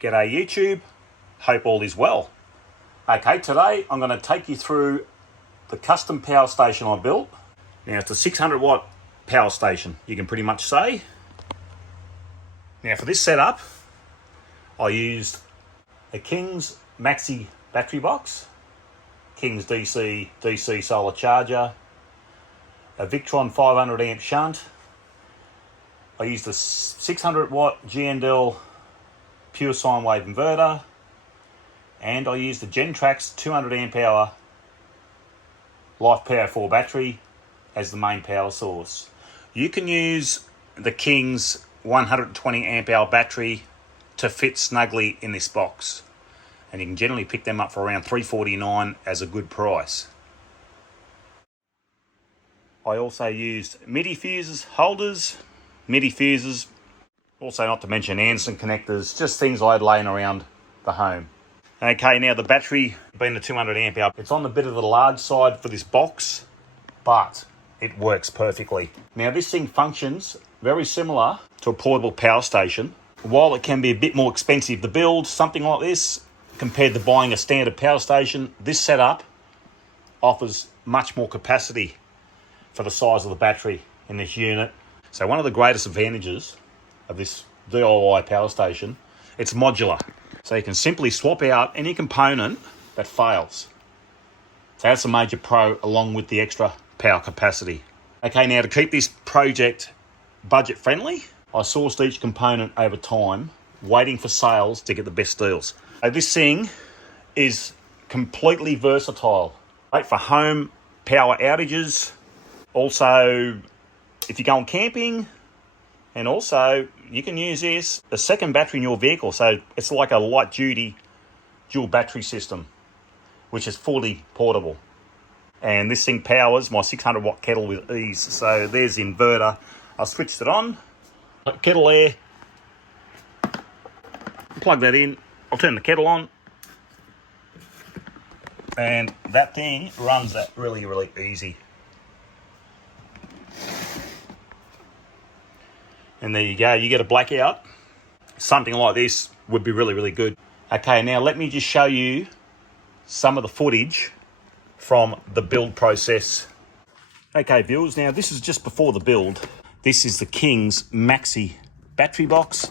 G'day YouTube, hope all is well. Okay, today I'm going to take you through the custom power station I built. Now it's a 600 watt power station, you can pretty much say. Now for this setup, I used a King's Maxi battery box, King's DC solar charger, a Victron 500 amp shunt. I used a 600 watt G&L pure sine wave inverter, and I used the Gentrax 200 amp hour Life Power 4 battery as the main power source. You can use the King's 120 amp hour battery to fit snugly in this box, and you can generally pick them up for around $349 as a good price. I also used MIDI fuses, holders, MIDI fuses, also not to mention Anderson connectors, just things I had laying around the home. Okay, now the battery being the 200 amp hour, it's on the bit of the large side for this box, but it works perfectly. Now this thing functions very similar to a portable power station. While it can be a bit more expensive to build something like this compared to buying a standard power station, this setup offers much more capacity for the size of the battery in this unit. So one of the greatest advantages of this DIY power station, it's modular. So you can simply swap out any component that fails. So that's a major pro, along with the extra power capacity. Okay, now to keep this project budget friendly, I sourced each component over time, waiting for sales to get the best deals. So this thing is completely versatile. Great for home power outages, also if you're going camping, and also you can use this, a second battery in your vehicle. So it's like a light duty dual battery system, which is fully portable. And this thing powers my 600 watt kettle with ease. So there's the inverter. I switched it on, kettle there, plug that in, I'll turn the kettle on, and that thing runs that really easy. And there you go, you get a blackout. Something like this would be really good. Okay, now let me just show you some of the footage from the build process. Okay viewers, now this is just before the build. This is the King's Maxi battery box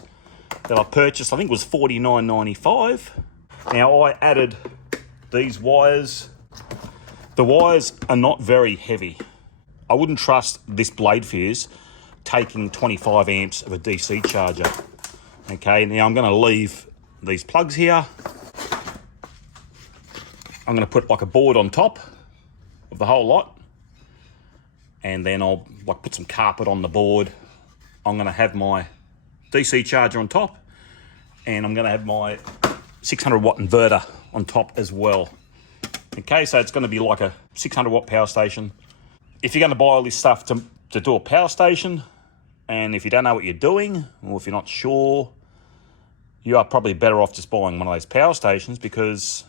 that I purchased, I think it was $49.95. Now I added these wires. The wires are not very heavy. I wouldn't trust this blade fuse taking 25 amps of a DC charger. Okay, now I'm going to leave these plugs here. I'm going to put like a board on top of the whole lot, and then I'll like put some carpet on the board. I'm going to have my DC charger on top, and I'm going to have my 600 watt inverter on top as well. Okay, so it's going to be like a 600 watt power station. If you're going to buy all this stuff to do a power station, and if you don't know what you're doing, or if you're not sure, you are probably better off just buying one of those power stations, because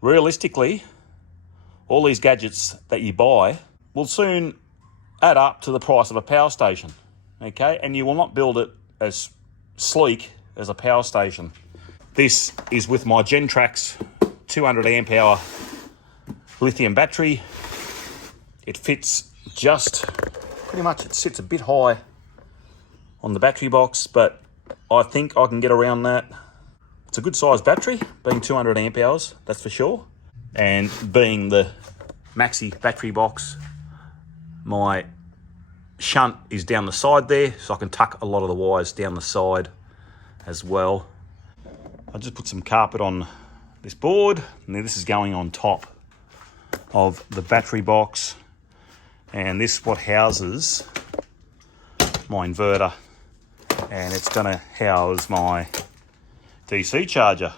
realistically, all these gadgets that you buy will soon add up to the price of a power station, okay? And you will not build it as sleek as a power station. This is with my Gentrax 200 amp hour lithium battery. It fits just pretty much, it sits a bit high on the battery box, but I think I can get around that. It's a good sized battery, being 200 amp hours, that's for sure. And being the Maxi battery box, my shunt is down the side there, so I can tuck a lot of the wires down the side as well. I just put some carpet on this board, and then this is going on top of the battery box. And this is what houses my inverter, and it's going to house my DC charger.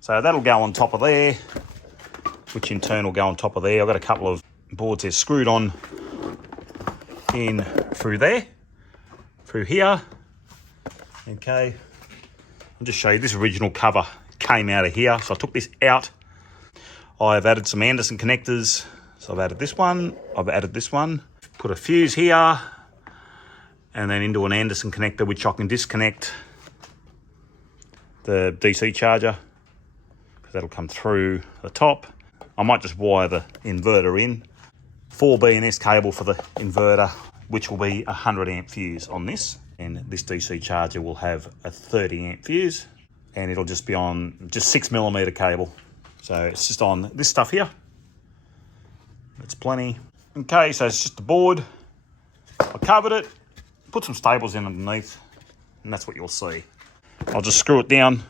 So that'll go on top of there, which in turn will go on top of there. I've got a couple of boards there screwed on in through there, through here. Okay, I'll just show you, this original cover came out of here, so I took this out. I've added some Anderson connectors, so I've added this one, I've added this one, put a fuse here, and then into an Anderson connector, which I can disconnect the DC charger, because that'll come through the top. I might just wire the inverter in. 4 BNS cable for the inverter, which will be a 100 amp fuse on this. And this DC charger will have a 30 amp fuse, and it'll just be on just 6mm cable. So it's just on this stuff here. That's plenty. Okay, so it's just the board. I covered it, put some staples in underneath, and that's what you'll see. I'll just screw it down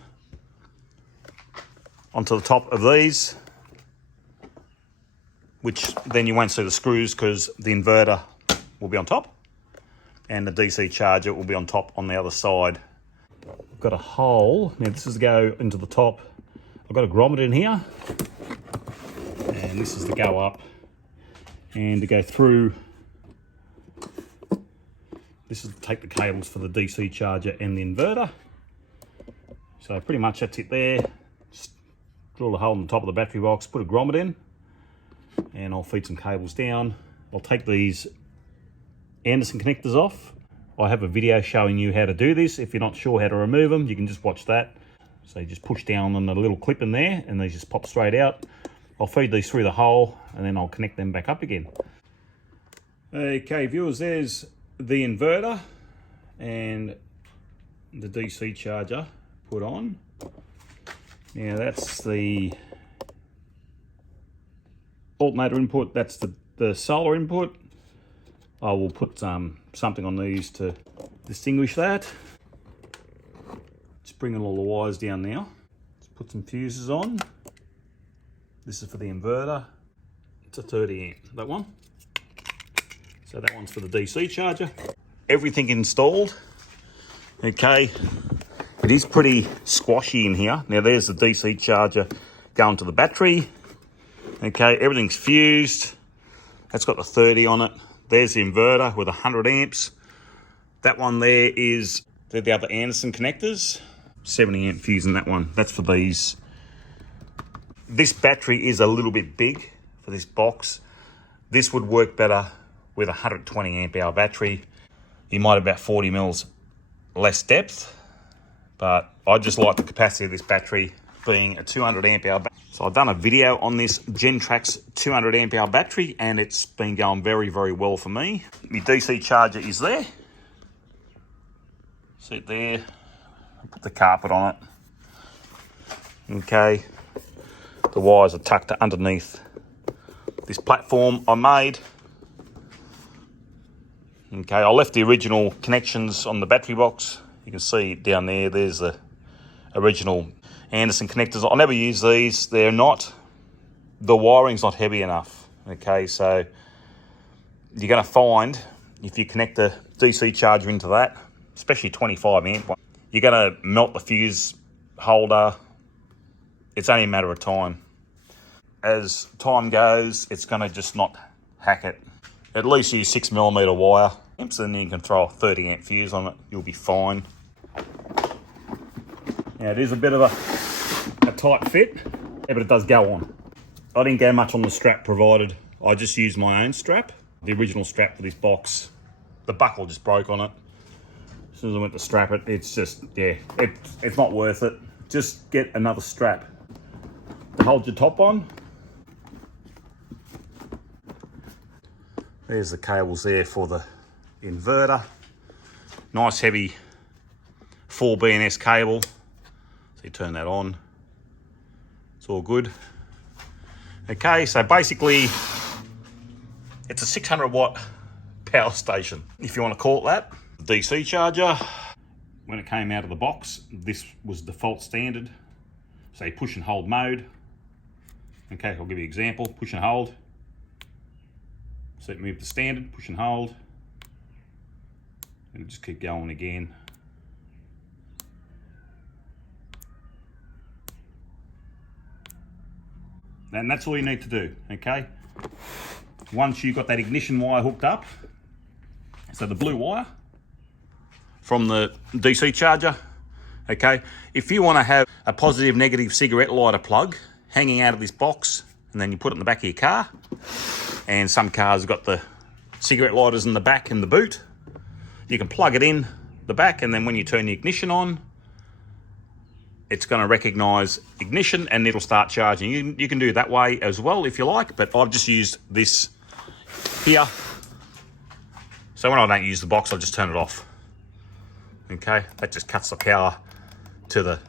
onto the top of these, which then you won't see the screws because the inverter will be on top and the DC charger will be on top on the other side. I've got a hole. Now this is to go into the top. I've got a grommet in here, and this is to go up and to go through. This is to take the cables for the DC charger and the inverter. So pretty much that's it there. Just drill a hole in the top of the battery box, put a grommet in, and I'll feed some cables down. I'll take these Anderson connectors off. I have a video showing you how to do this. If you're not sure how to remove them, you can just watch that. So you just push down on the little clip in there and they just pop straight out. I'll feed these through the hole and then I'll connect them back up again. Okay viewers, there's the inverter and the DC charger put on. Now that's the alternator input, that's the solar input. I will put something on these to distinguish that. Just bringing all the wires down now. Let's put some fuses on. This is for the inverter. It's a 30 amp, that one. So that one's for the DC charger. Everything installed. Okay, it is pretty squashy in here. Now there's the DC charger going to the battery. Okay, everything's fused. That's got the 30 on it. There's the inverter with 100 amps. That one there is, they're the other Anderson connectors. 70 amp fuse in that one. That's for these. This battery is a little bit big for this box. This would work better with a 120 amp hour battery. You might have about 40 mils less depth, but I just like the capacity of this battery being a 200 amp hour battery. So I've done a video on this Gentrax 200 amp hour battery and it's been going very, very well for me. My DC charger is there. See it there. I put the carpet on it. Okay. The wires are tucked underneath this platform I made. Okay, I left the original connections on the battery box. You can see down there, there's the original Anderson connectors. I'll never use these. The wiring's not heavy enough. Okay, so you're gonna find if you connect the DC charger into that, especially 25 amp one, you're gonna melt the fuse holder. It's only a matter of time. As time goes, it's gonna just not hack it. At least use 6mm wire. So then you can throw a 30 amp fuse on it. You'll be fine. Now it is a bit of a tight fit, but it does go on. I didn't go much on the strap provided. I just used my own strap. The original strap for this box, the buckle just broke on it. As soon as I went to strap it, it's just, yeah, it's not worth it. Just get another strap to hold your top on. There's the cables there for the inverter. Nice heavy 4 BNS cable. So you turn that on. It's all good. Okay, so basically it's a 600 watt power station, if you want to call it that. DC charger. When it came out of the box, this was default standard. Say push and hold mode. Okay, I'll give you an example. Push and hold. So move to standard, push and hold. And just keep going again. And that's all you need to do, okay? Once you've got that ignition wire hooked up, so the blue wire from the DC charger, okay? If you want to have a positive negative cigarette lighter plug hanging out of this box and then you put it in the back of your car, and some cars have got the cigarette lighters in the back in the boot, you can plug it in the back, and then when you turn the ignition on, it's going to recognize ignition and it'll start charging. You can do it that way as well if you like, but I've just used this here. So when I don't use the box, I just turn it off. Okay, that just cuts the power to the,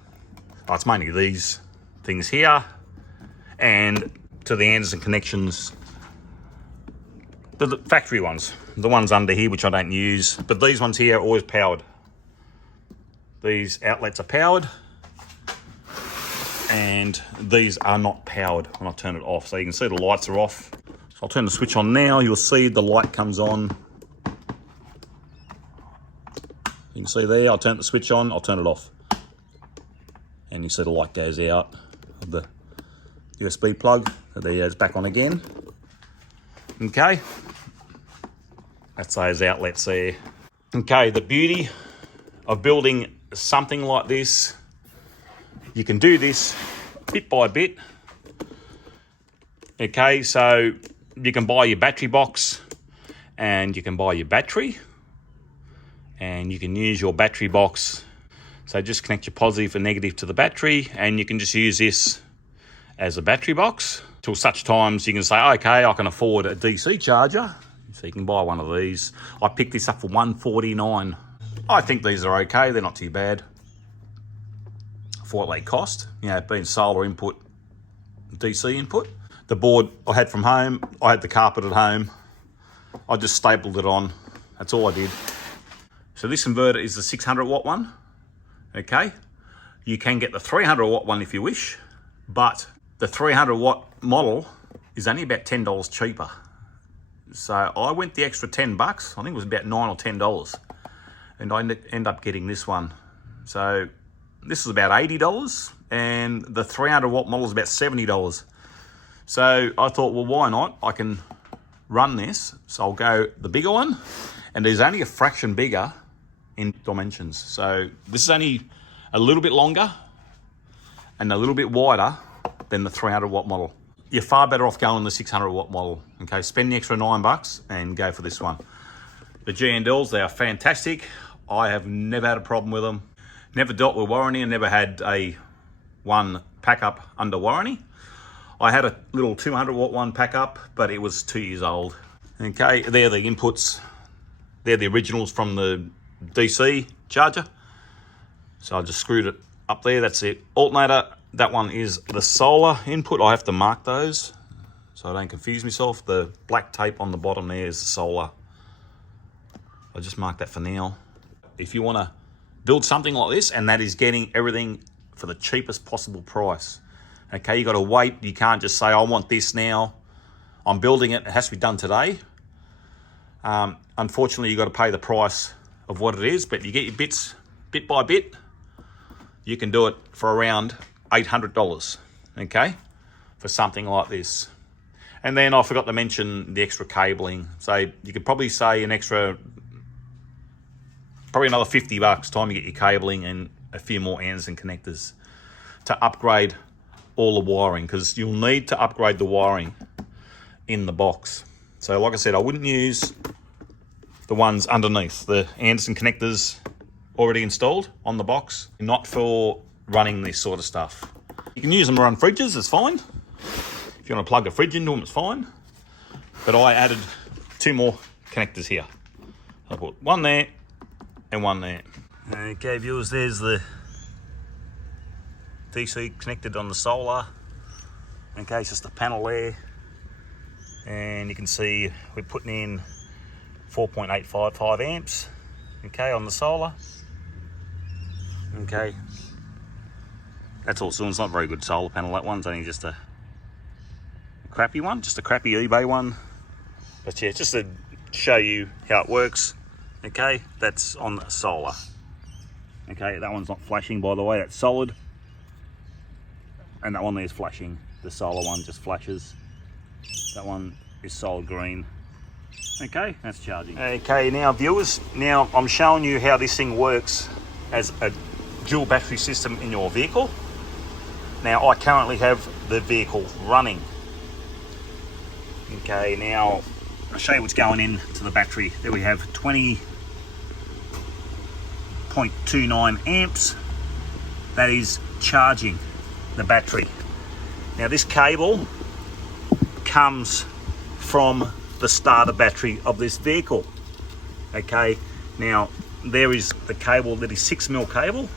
it's mainly these things here, and to the Anderson connections, the factory ones, the ones under here which I don't use, but these ones here are always powered. These outlets are powered, and these are not powered when I turn it off. So you can see the lights are off. So I'll turn the switch on now. You'll see the light comes on. You can see there, I'll turn the switch on, I'll turn it off. And you see the light goes out of the USB plug. So there it's back on again. Okay. That's those outlets there. Okay, the beauty of building something like this, you can do this bit by bit. Okay, so you can buy your battery box and you can buy your battery and you can use your battery box. So just connect your positive and negative to the battery and you can just use this as a battery box till such times you can say, okay, I can afford a DC charger. So you can buy one of these. I picked this up for $149. I think these are okay. They're not too bad for what they cost. You know, being solar input, DC input. The board I had from home, I had the carpet at home. I just stapled it on. That's all I did. So this inverter is the 600 watt one. Okay. You can get the 300 watt one if you wish, but the 300 watt model is only about $10 cheaper. So I went the extra 10 bucks. I think it was about $9 or $10. And I end up getting this one. So this is about $80 and the 300 watt model is about $70. So I thought, well, why not? I can run this. So I'll go the bigger one, and there's only a fraction bigger in dimensions. So this is only a little bit longer and a little bit wider than the 300 watt model. You're far better off going the 600 watt model. Okay, spend the extra 9 bucks and go for this one. The G&Ls, they are fantastic. I have never had a problem with them. Never dealt with warranty and never had one pack up under warranty. I had a little 200 watt one pack up, but it was 2 years old. Okay, they're the inputs. They're the originals from the DC charger. So I just screwed it up there, that's it. Alternator, that one is the solar input. I have to mark those so I don't confuse myself. The black tape on the bottom there is the solar. I'll just mark that for now. If you want to build something like this, and that is getting everything for the cheapest possible price. Okay, you got to wait. You can't just say, I want this now. I'm building it. It has to be done today. Unfortunately, you got to pay the price of what it is, but you get your bits bit by bit. You can do it for around $800, okay, for something like this. And then I forgot to mention the extra cabling. So you could probably say an extra, probably another 50 bucks time you get your cabling and a few more Anderson connectors to upgrade all the wiring, because you'll need to upgrade the wiring in the box. So like I said, I wouldn't use the ones underneath, the Anderson connectors already installed on the box, not for running this sort of stuff. You can use them to run fridges, it's fine. If you want to plug a fridge into them, it's fine. But I added 2 more connectors here. I put one there and one there. Okay, viewers, there's the DC connected on the solar. Okay, it's just a panel there. And you can see we're putting in 4.855 amps, okay, on the solar. Okay, that's all. So it's not a very good solar panel. That one's only just a crappy one, just a crappy eBay one. But yeah, just to show you how it works. Okay, that's on the solar. Okay, that one's not flashing, by the way, that's solid. And that one there's flashing. The solar one just flashes. That one is solid green. Okay, that's charging. Okay, now viewers, now I'm showing you how this thing works as a dual battery system in your vehicle. Now I currently have the vehicle running. Okay, now I'll show you what's going into the battery. There we have 20.29 amps that is charging the battery. Now this cable comes from the starter battery of this vehicle. Okay, now there is the cable that is 6mm cable.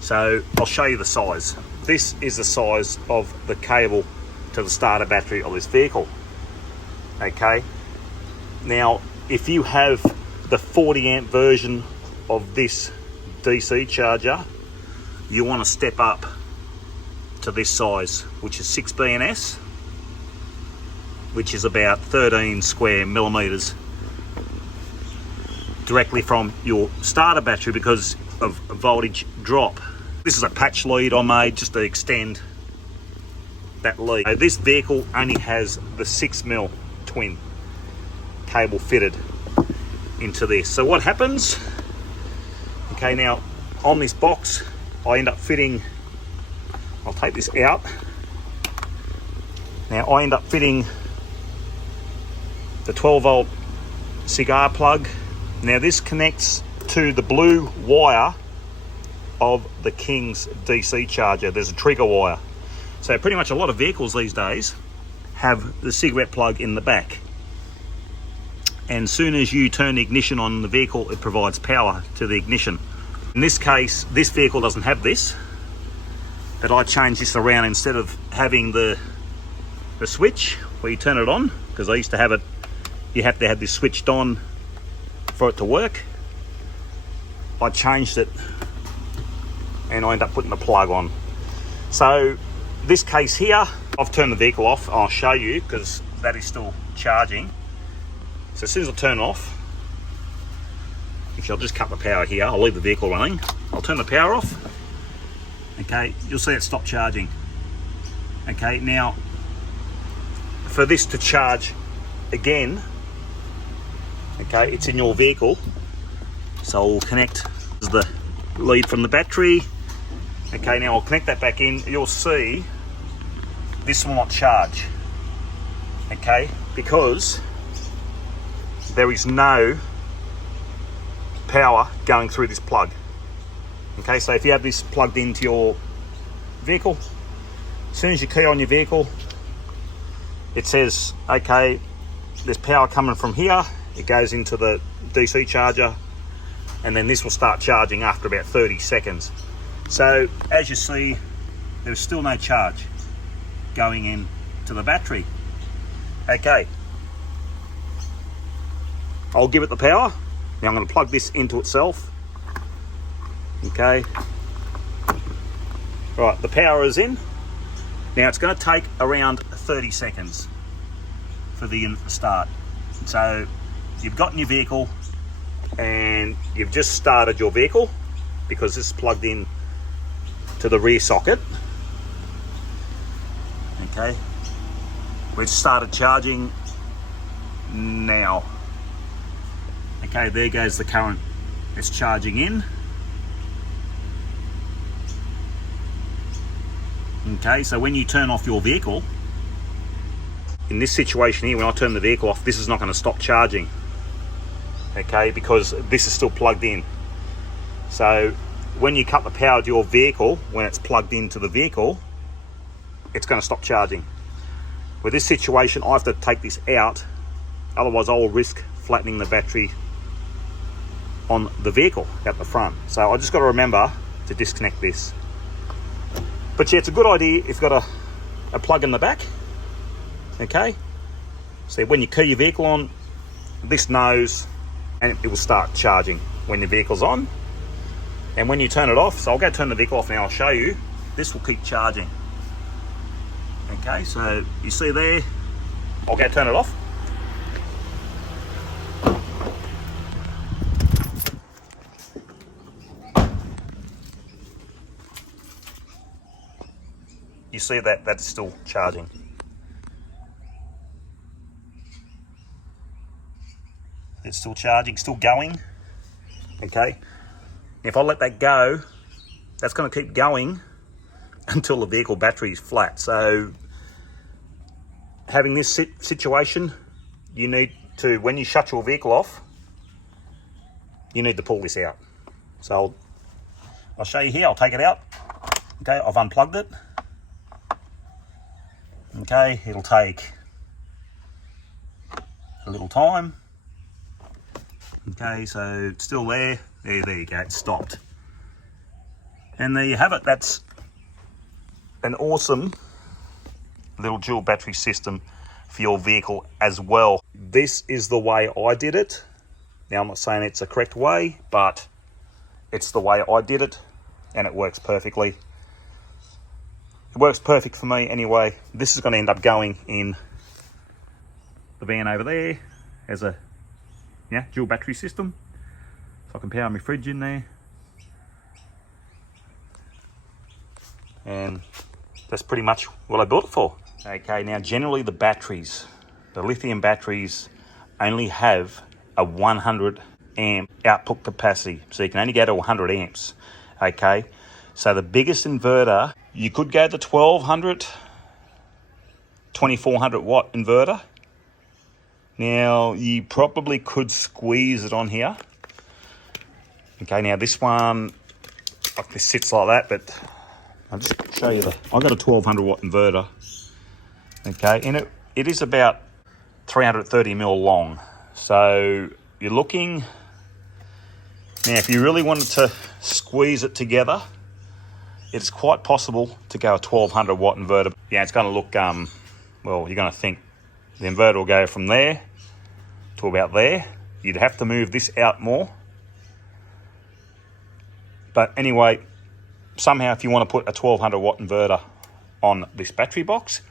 So I'll show you the size. This is the size of the cable to the starter battery of this vehicle. Okay, now if you have the 40 amp version of this DC charger, you want to step up to this size, which is 6 BNS, which is about 13 square millimeters, directly from your starter battery because of a voltage drop. This is a patch lead I made just to extend that lead. So this vehicle only has the 6mm twin cable fitted into this. So what happens, okay, now on this box I end up fitting, I'll take this out. Now I end up fitting the 12 volt cigar plug. Now this connects to the blue wire of the King's DC charger. There's a trigger wire. So pretty much a lot of vehicles these days have the cigarette plug in the back. And as soon as you turn the ignition on the vehicle, it provides power to the ignition. In this case, this vehicle doesn't have this, but I changed this around. Instead of having the switch where you turn it on, because I used to have it, you have to have this switched on for it to work. I changed it and I end up putting the plug on. So this case here, I've turned the vehicle off. I'll show you because that is still charging. So as soon as I turn off, actually I'll just cut the power here. I'll leave the vehicle running. I'll turn the power off. Okay, you'll see it stop charging. Okay, now for this to charge again, okay, it's in your vehicle. So I'll connect the lead from the battery. Okay, now I'll connect that back in. You'll see this will not charge. Okay, because there is no power going through this plug. Okay, so if you have this plugged into your vehicle, as soon as you key on your vehicle, it says, okay, there's power coming from here. It goes into the DC charger, and then this will start charging after about 30 seconds. So as you see, there's still no charge going in to the battery. Okay, I'll give it the power. Now I'm going to plug this into itself. Okay, right, the power is in. Now it's going to take around 30 seconds for the unit to start. So you've got in your vehicle and you've just started your vehicle because this is plugged in to the rear socket. Okay, we've started charging now. Okay, there goes the current. It's charging in. Okay, so when you turn off your vehicle, in this situation here, when I turn the vehicle off, this is not going to stop charging. Okay, because this is still plugged in. So when you cut the power to your vehicle, when it's plugged into the vehicle, it's going to stop charging. With this situation, I have to take this out, otherwise I will risk flattening the battery on the vehicle at the front. So I just got to remember to disconnect this. But yeah, it's a good idea if you've got a plug in the back. Okay, so when you key your vehicle on, this knows and it will start charging when the vehicle's on. And when you turn it off, so I'll go turn the vehicle off now, I'll show you, this will keep charging. Okay, so you see there, I'll go turn it off. You see that that's still charging. It's still charging, still going. Okay, if I let that go, that's going to keep going until the vehicle battery is flat. So having this situation, you need to, when you shut your vehicle off, you need to pull this out. So I'll show you here, I'll take it out. Okay, I've unplugged it. Okay, it'll take a little time. Okay, so it's still there. There you go, it's stopped. And there you have it. That's an awesome little dual battery system for your vehicle as well. This is the way I did it. Now, I'm not saying it's the correct way, but it's the way I did it, and it works perfectly. It works perfect for me anyway. This is going to end up going in the van over there as a dual battery system. So I can power my fridge in there. And that's pretty much what I built it for. Okay, now generally the batteries, the lithium batteries only have a 100 amp output capacity. So you can only go to 100 amps, okay? So the biggest inverter, you could go to 1200, 2400 watt inverter. Now, you probably could squeeze it on here. Okay, now this one, this sits like that, but I'll just show you I've got a 1200 watt inverter. Okay, and it is about 330 mil long. So you're looking, now if you really wanted to squeeze it together, it's quite possible to go a 1200 watt inverter. Yeah, it's going to look, well, you're going to think the inverter will go from there to about there. You'd have to move this out more. But anyway, somehow if you want to put a 1200 watt inverter on this battery box,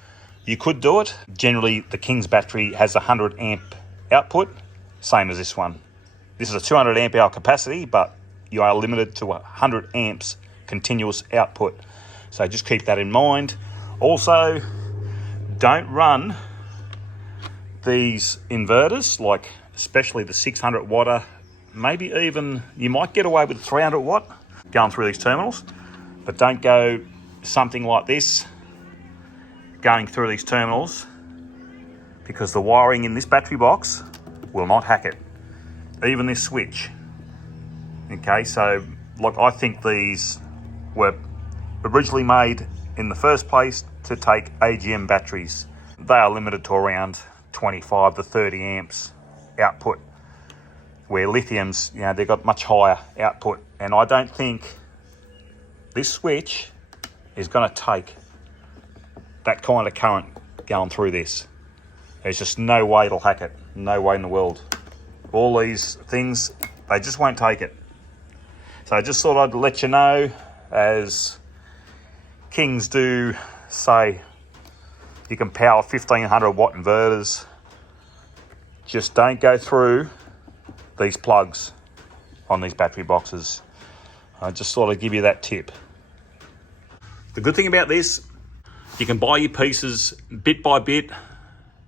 you could do it. Generally, the King's battery has 100 amp output, same as this one. This is a 200 amp hour capacity, but you are limited to 100 amps continuous output. So just keep that in mind. Also, don't run these inverters, like especially the 600 watt, maybe even, you might get away with 300 watt going through these terminals, but don't go something like this going through these terminals, because the wiring in this battery box will not hack it, even this switch. Okay, so like, I think these were originally made in the first place to take AGM batteries. They are limited to around 25 to 30 amps output, where lithiums, they've got much higher output. And I don't think this switch is going to take that kind of current going through this. There's just no way it'll hack it. No way in the world. All these things, they just won't take it. So I just thought I'd let you know, as Kings do say you can power 1500 watt inverters. Just don't go through these plugs on these battery boxes. I just thought I'd give you that tip. The good thing about this, you can buy your pieces bit by bit.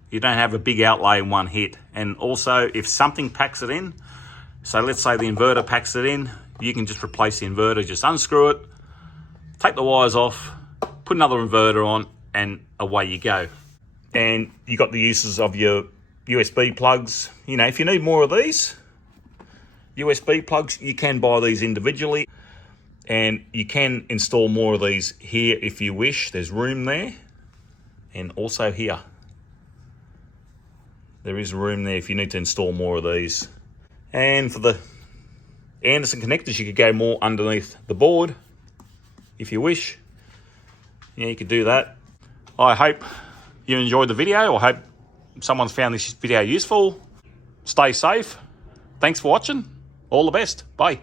You don't have a big outlay in one hit. And also, if something packs it in, so let's say the inverter packs it in, you can just replace the inverter, just unscrew it, take the wires off, put another inverter on, and away you go. And you got the uses of your USB plugs. If you need more of these USB plugs, you can buy these individually, and you can install more of these here if you wish. There's room there, and also here. There is room there if you need to install more of these. And for the Anderson connectors, you could go more underneath the board if you wish. You could do that. I hope you enjoyed the video. I hope someone's found this video useful. Stay safe. Thanks for watching. All the best. Bye.